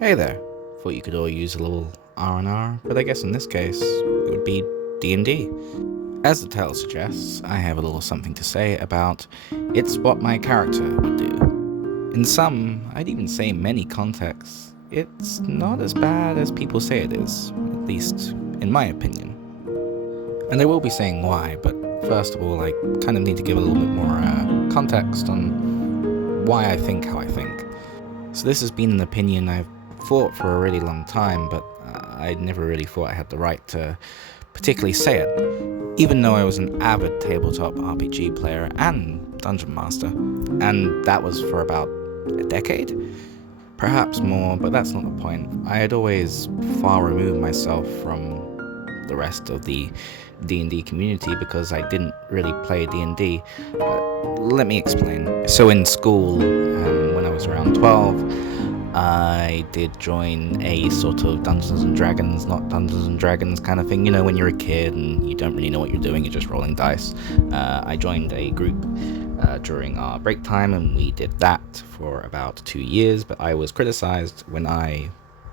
Hey there. Thought you could all use a little R&R, but I guess in this case, it would be D&D. As the title suggests, I have a little something to say about it's what my character would do. In some, I'd even say many contexts, it's not as bad as people say it is, at least in my opinion. And I will be saying why, but first of all, I kind of need to give a little bit more context on why I think how I think. So this has been an opinion I've thought for a really long time, but I never really thought I had the right to particularly say it, even though I was an avid tabletop RPG player and dungeon master, and that was for about a decade, perhaps more, but that's not the point. I had always far removed myself from the rest of the D&D community because I didn't really play D&D. Let me explain. So in school, when I was around 12, I did join a sort of Dungeons and Dragons, not Dungeons and Dragons kind of thing. You know, when you're a kid and you don't really know what you're doing, you're just rolling dice. I joined a group during our break time, and we did that for about 2 years, but I was criticized when I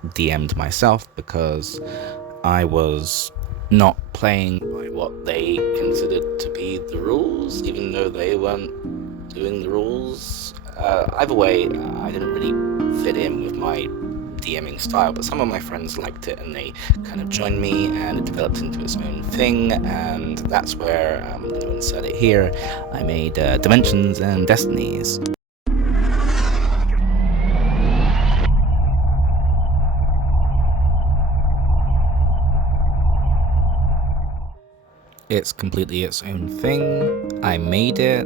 DM'd myself because I was not playing by what they considered to be the rules, even though they weren't doing the rules. Either way, I didn't really fit in with my DMing style, but some of my friends liked it and they kind of joined me, and it developed into its own thing, and that's where I'm going to insert it here. I made Dimensions and Destinies. It's completely its own thing. I made it,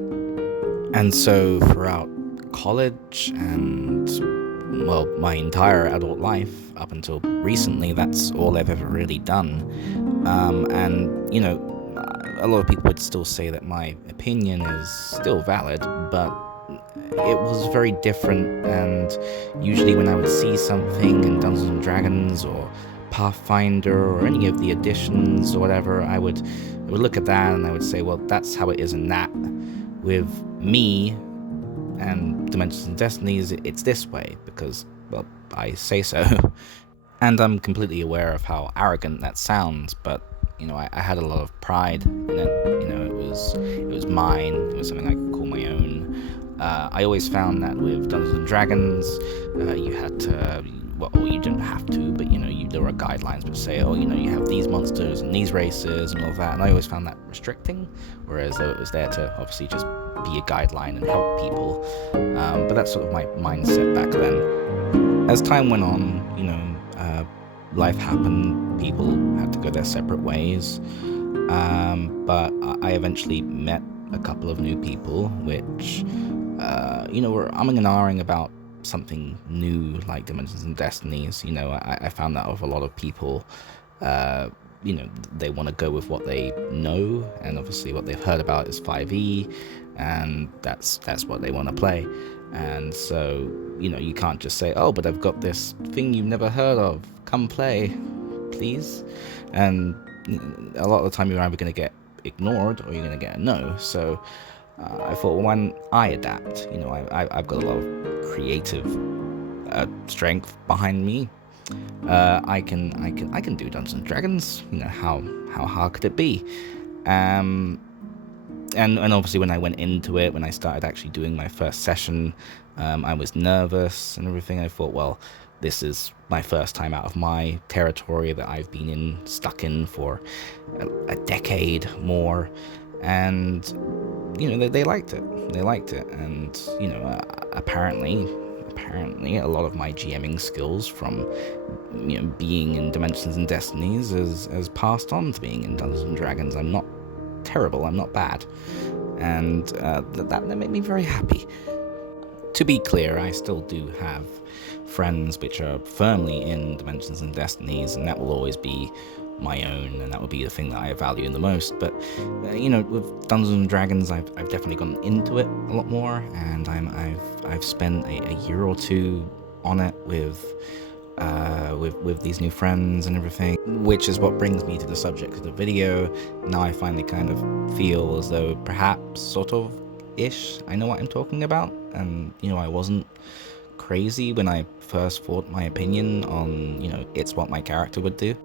and so throughout college and, well, my entire adult life up until recently, that's all I've ever really done. And, you know, a lot of people would still say that my opinion is still valid, but it was very different, and usually when I would see something in Dungeons and Dragons or Pathfinder or any of the editions or whatever, I would look at that and I would say, well, that's how it is in that. With me and Dimensions and Destinies, it's this way because, well, I say so. And I'm completely aware of how arrogant that sounds, but you know, I had a lot of pride in it. You know, it was mine. It was something I could call my own. I always found that with Dungeons and Dragons, you had to, well, you didn't have to, but you know, there were guidelines that say, oh, you know, you have these monsters and these races and all of that, and I always found that restricting, whereas it was there to obviously just be a guideline and help people. But that's sort of my mindset back then. As time went on, you know, life happened, people had to go their separate ways, but I eventually met a couple of new people, which, you know, were umming and ahhing about something new like Dimensions and Destinies. You know, I found that of a lot of people, you know, they want to go with what they know, and obviously what they've heard about is 5e, and that's what they want to play. And so, you know, you can't just say, oh, but I've got this thing you've never heard of, come play, please. And a lot of the time you're either going to get ignored or you're going to get a no. So I thought, well, when I adapt, you know, I've got a lot of creative strength behind me. I can do Dungeons and Dragons. You know, how hard could it be? And obviously when I went into it, when I started actually doing my first session, I was nervous and everything. I thought, well, this is my first time out of my territory that I've been stuck in for a decade more. And, you know, they liked it. They liked it. And, you know, apparently a lot of my GMing skills from, you know, being in Dimensions and Destinies has passed on to being in Dungeons and Dragons. I'm not terrible, I'm not bad, and that made me very happy. To be clear, I still do have friends which are firmly in Dimensions and Destinies, and that will always be my own, and that will be the thing that I value the most. But you know, with Dungeons and Dragons, I've definitely gotten into it a lot more, and I've spent a year or two on it with these new friends and everything, which is what brings me to the subject of the video. Now I finally kind of feel as though perhaps, sort of ish, I know what I'm talking about, and you know, I wasn't crazy when I first thought my opinion on, it's what my character would do.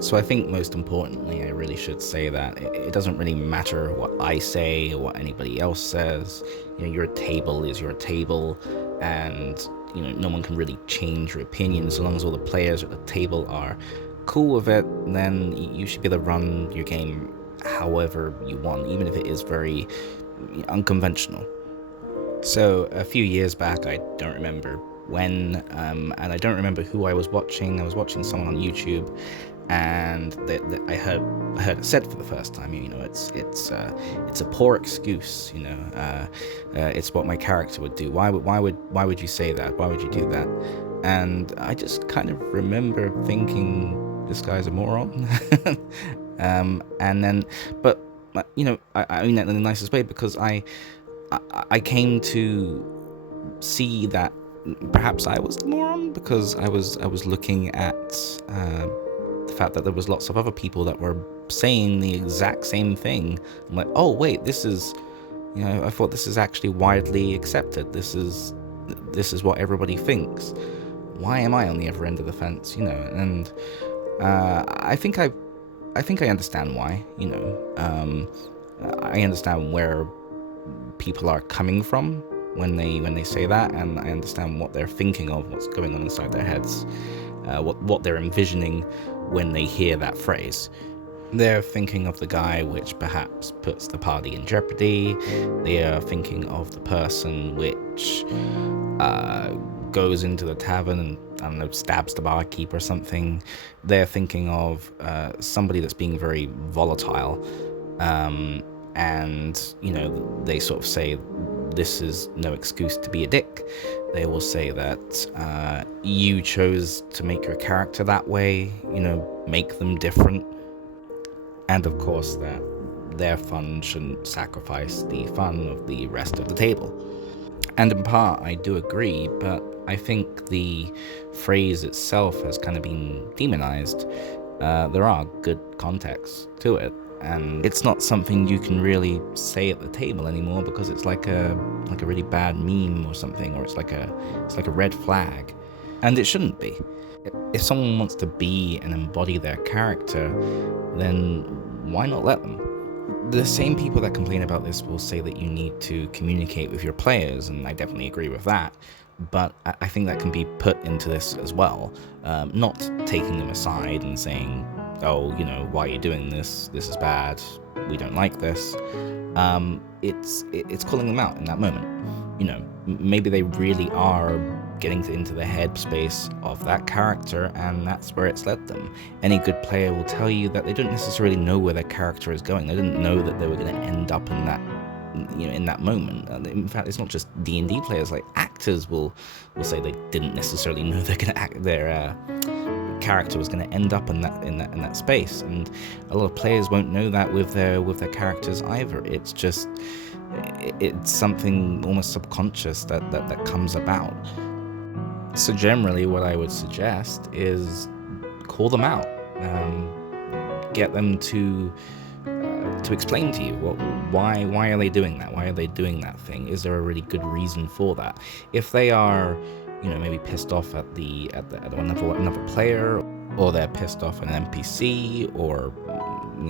So I think most importantly, I really should say that it doesn't really matter what I say or what anybody else says. Your table is your table, and no one can really change your opinion. So long as all the players at the table are cool with it, then you should be able to run your game however you want, even if it is very unconventional. So a few years back, I don't remember when, and I don't remember who I was watching. I was watching someone on YouTube, and I heard it said for the first time, it's a poor excuse, it's what my character would do. Why would you say that? Why would you do that? And I just kind of remember thinking, this guy's a moron. And then, but I mean that in the nicest way, because I came to see that perhaps I was the moron, because I was looking at the fact that there was lots of other people that were saying the exact same thing. I'm like, oh wait, this is, I thought this is actually widely accepted. This is what everybody thinks. Why am I on the other end of the fence? And I think I understand why. I understand where people are coming from when they say that, and I understand what they're thinking of, what's going on inside their heads, what they're envisioning when they hear that phrase. They're thinking of the guy which perhaps puts the party in jeopardy. They are thinking of the person which goes into the tavern and, I don't know, stabs the barkeep or something. They're thinking of somebody that's being very volatile, and they sort of say, this is no excuse to be a dick. They will say that you chose to make your character that way, make them different. And of course that their fun shouldn't sacrifice the fun of the rest of the table. And in part, I do agree, but I think the phrase itself has kind of been demonized. There are good contexts to it, and it's not something you can really say at the table anymore, because it's like a really bad meme or something, or it's like a red flag, and it shouldn't be. If someone wants to be and embody their character, then why not let them? The same people that complain about this will say that you need to communicate with your players, and I definitely agree with that. But I think that can be put into this as well, not taking them aside and saying, oh, why are you doing this? This is bad. We don't like this. It's calling them out in that moment. Maybe they really are getting into the headspace of that character, and that's where it's led them. Any good player will tell you that they don't necessarily know where their character is going. They didn't know that they were going to end up in that, in that moment. In fact, it's not just D&D players. Like actors will say they didn't necessarily know they're going to act. Their character was going to end up in that space, and a lot of players won't know that with their characters either. It's just it's something almost subconscious that comes about. So generally what I would suggest is call them out, get them to explain to you why are they doing that? Why are they doing that thing? Is there a really good reason for that? If they are, maybe pissed off at another player, or they're pissed off at an NPC, or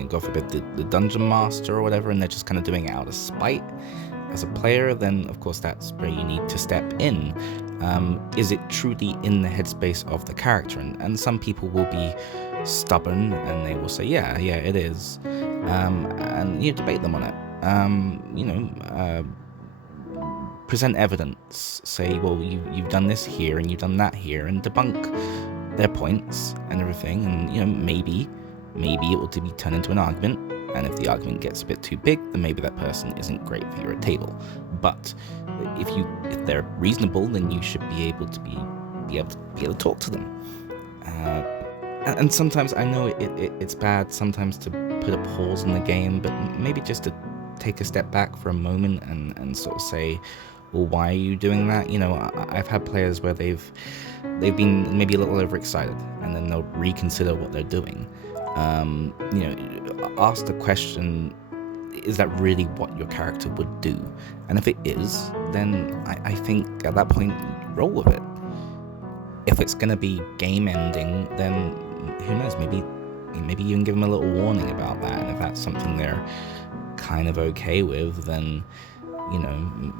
God forbid the dungeon master or whatever, and they're just kind of doing it out of spite as a player, then of course that's where you need to step in. Is it truly in the headspace of the character? And some people will be stubborn and they will say, yeah, it is. And you debate them on it. Present evidence. Say, well, you've done this here and you've done that here, and debunk their points and everything. And maybe it will be turned into an argument. And if the argument gets a bit too big, then maybe that person isn't great for you at table. But if they're reasonable, then you should be able to talk to them. And sometimes I know it's bad sometimes to put a pause in the game, but maybe just to take a step back for a moment and sort of say, well, why are you doing that? I've had players where they've been maybe a little overexcited, and then they'll reconsider what they're doing. Ask the question is that really what your character would do? And if it is, then I think at that point, roll with it. If it's going to be game ending, then who knows, maybe you can give them a little warning about that, and if that's something they're kind of okay with, then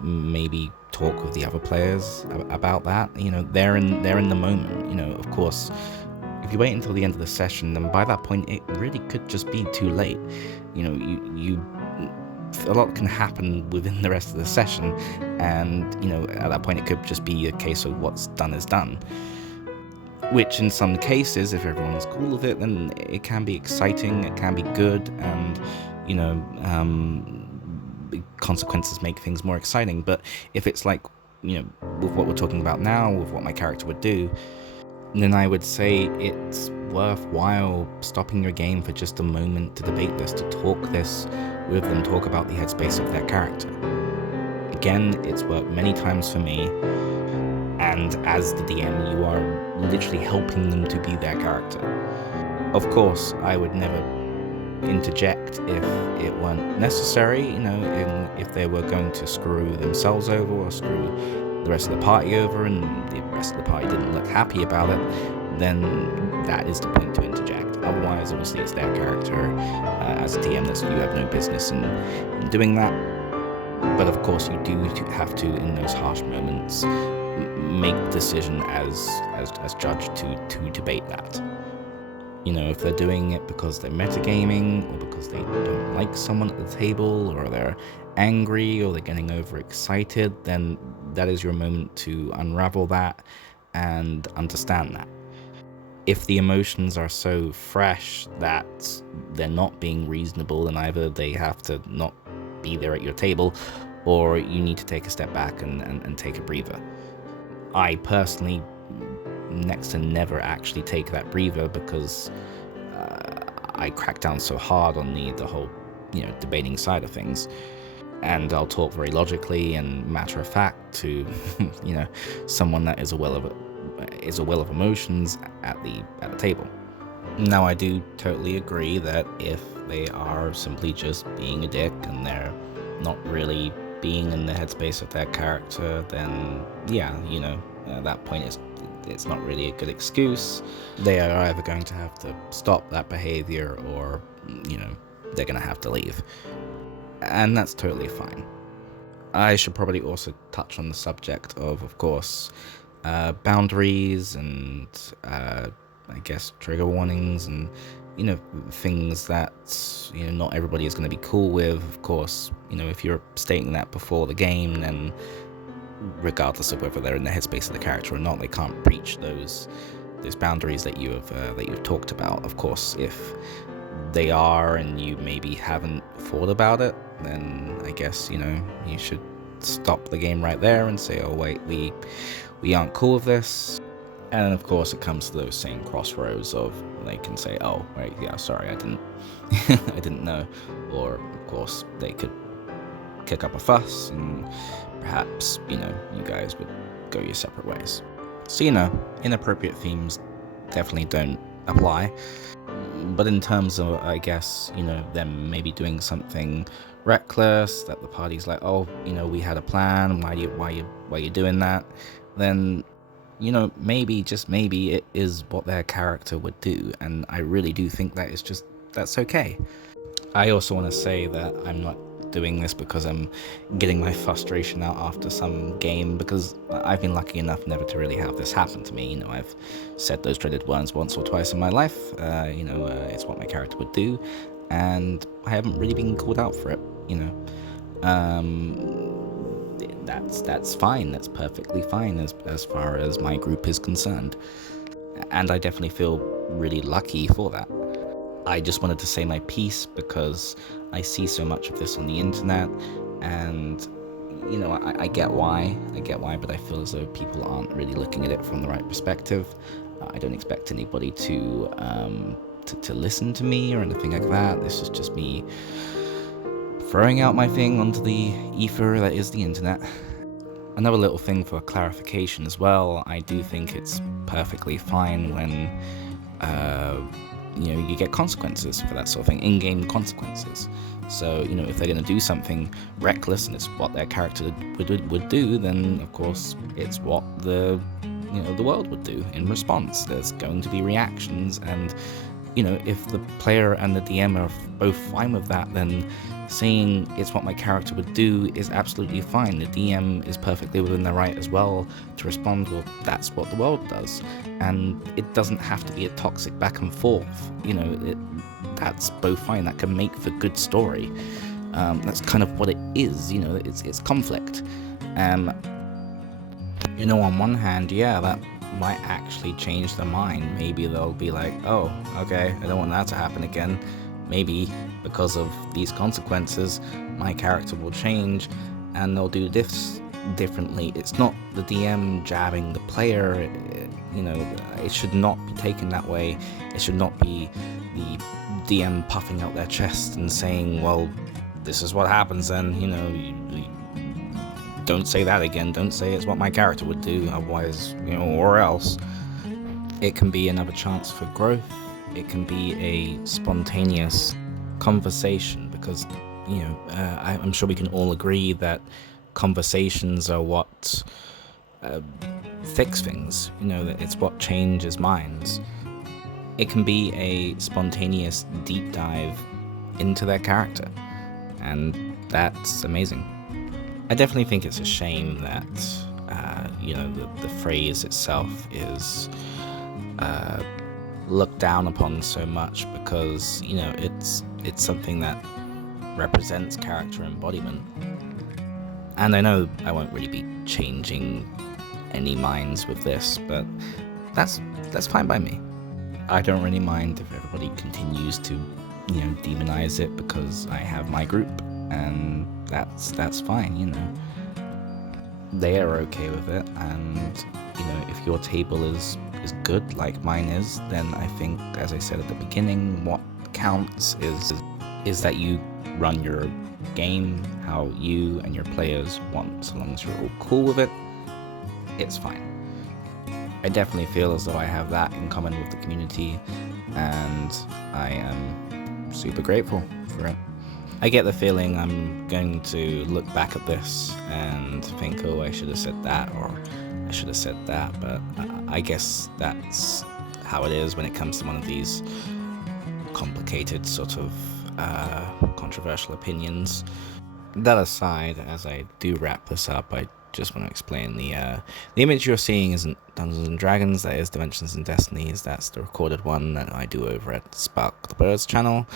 maybe talk with the other players about that. They're in the moment. Of course, if you wait until the end of the session, then by that point it really could just be too late. A lot can happen within the rest of the session, and at that point it could just be a case of what's done is done. Which in some cases, if everyone's cool with it, then it can be exciting, it can be good, and consequences make things more exciting. But if it's like, with what we're talking about now, with what my character would do, then I would say it's worthwhile stopping your game for just a moment to debate this, to talk this with them, talk about the headspace of their character. Again, it's worked many times for me, and as the DM, you are literally helping them to be their character. Of course, I would never interject if it weren't necessary, if they were going to screw themselves over or screw the rest of the party over and the rest of the party didn't look happy about it, then that is the point to interject. Otherwise, obviously, it's their character. As a DM, you have no business in doing that. But of course, you do have to, in those harsh moments, make the decision as judge to debate that. If they're doing it because they're metagaming, or because they don't like someone at the table, or they're angry, or they're getting overexcited, then that is your moment to unravel that and understand that. If the emotions are so fresh that they're not being reasonable, then either they have to not be there at your table, or you need to take a step back and take a breather. I personally next to never actually take that breather, because I crack down so hard on the whole debating side of things, and I'll talk very logically and matter of fact to someone that is a well of emotions at the table. Now, I do totally agree that if they are simply just being a dick and they're not really being in the headspace of their character, then at that point it's not really a good excuse. They are either going to have to stop that behavior, or they're going to have to leave, and that's totally fine. I should probably also touch on the subject of course, boundaries and I guess trigger warnings and things that not everybody is going to be cool with. Of course, if you're stating that before the game, then regardless of whether they're in the headspace of the character or not, they can't breach those boundaries that you've talked about. Of course, if they are and you maybe haven't thought about it, then I guess you should stop the game right there and say, oh wait, we aren't cool with this. And of course, it comes to those same crossroads of they can say, oh right, yeah, sorry, I didn't I didn't know, or of course they could kick up a fuss and perhaps you guys would go your separate ways. So inappropriate themes definitely don't apply. But in terms of, I guess, them maybe doing something reckless that the party's like, oh, we had a plan, why you doing that, then maybe, just maybe, it is what their character would do, and I really do think that's okay. I also want to say that I'm not doing this because I'm getting my frustration out after some game, because I've been lucky enough never to really have this happen to me. I've said those dreaded words once or twice in my life. It's what my character would do, and I haven't really been called out for it. That's fine. That's perfectly fine as far as my group is concerned, and I definitely feel really lucky for that. I just wanted to say my piece because I see so much of this on the internet, and I get why, but I feel as though people aren't really looking at it from the right perspective. I don't expect anybody to listen to me or anything like that. This is just me throwing out my thing onto the ether that is the internet. Another little thing for clarification as well, I do think it's perfectly fine when you get consequences for that sort of thing, in-game consequences. So, if they're going to do something reckless and it's what their character would do, then of course it's what the world would do in response. There's going to be reactions, and if the player and the DM are both fine with that, then saying it's what my character would do is absolutely fine. The DM is perfectly within their right as well to respond, well, that's what the world does. And it doesn't have to be a toxic back and forth. That's both fine. That can make for good story. That's kind of what it is. It's conflict. On one hand, yeah, that might actually change their mind. Maybe they'll be like, oh, okay, I don't want that to happen again. Maybe because of these consequences, my character will change and they'll do this differently. It's not the DM jabbing the player. It should not be taken that way. It should not be the DM puffing out their chest and saying, well, this is what happens then, don't say that again. Don't say it's what my character would do, otherwise, or else. It can be another chance for growth. It can be a spontaneous conversation because, I'm sure we can all agree that conversations are what fix things. That it's what changes minds. It can be a spontaneous deep dive into their character, and that's amazing. I definitely think it's a shame that, the phrase itself is looked down upon so much because, it's something that represents character embodiment. And I know I won't really be changing any minds with this, but that's fine by me. I don't really mind if everybody continues to, demonize it because I have my group. And that's fine, They are okay with it, and if your table is good like mine is, then I think, as I said at the beginning, what counts is that you run your game how you and your players want. So long as you're all cool with it, it's fine. I definitely feel as though I have that in common with the community, and I am super grateful for it. I get the feeling I'm going to look back at this and think, oh, I should have said that, or I should have said that, but I guess that's how it is when it comes to one of these complicated sort of controversial opinions. That aside, as I do wrap this up, I just want to explain the image you're seeing isn't Dungeons and Dragons, that is Dimensions and Destinies. That's the recorded one that I do over at Spark the Birds channel.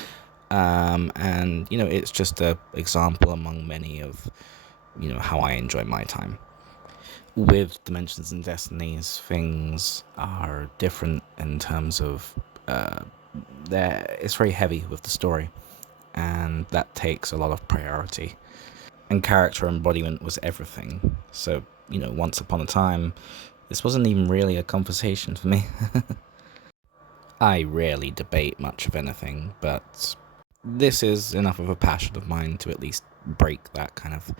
And it's just an example among many of how I enjoy my time. With Dimensions and Destinies, things are different in terms of it's very heavy with the story, and that takes a lot of priority, and character embodiment was everything. So once upon a time, this wasn't even really a conversation for me. I rarely debate much of anything, but this is enough of a passion of mine to at least break that kind of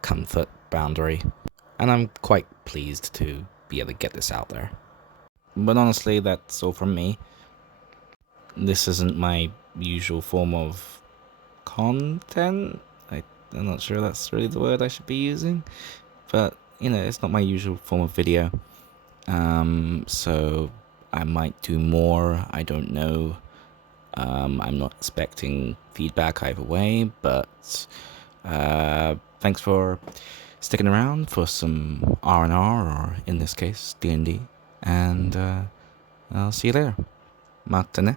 comfort boundary, and I'm quite pleased to be able to get this out there. But honestly, that's all from me. This isn't my usual form of content. I'm not sure that's really the word I should be using, but it's not my usual form of video. So I might do more, I don't know. I'm not expecting feedback either way, but thanks for sticking around for some R&R, or in this case, D&D, and I'll see you later. Matane.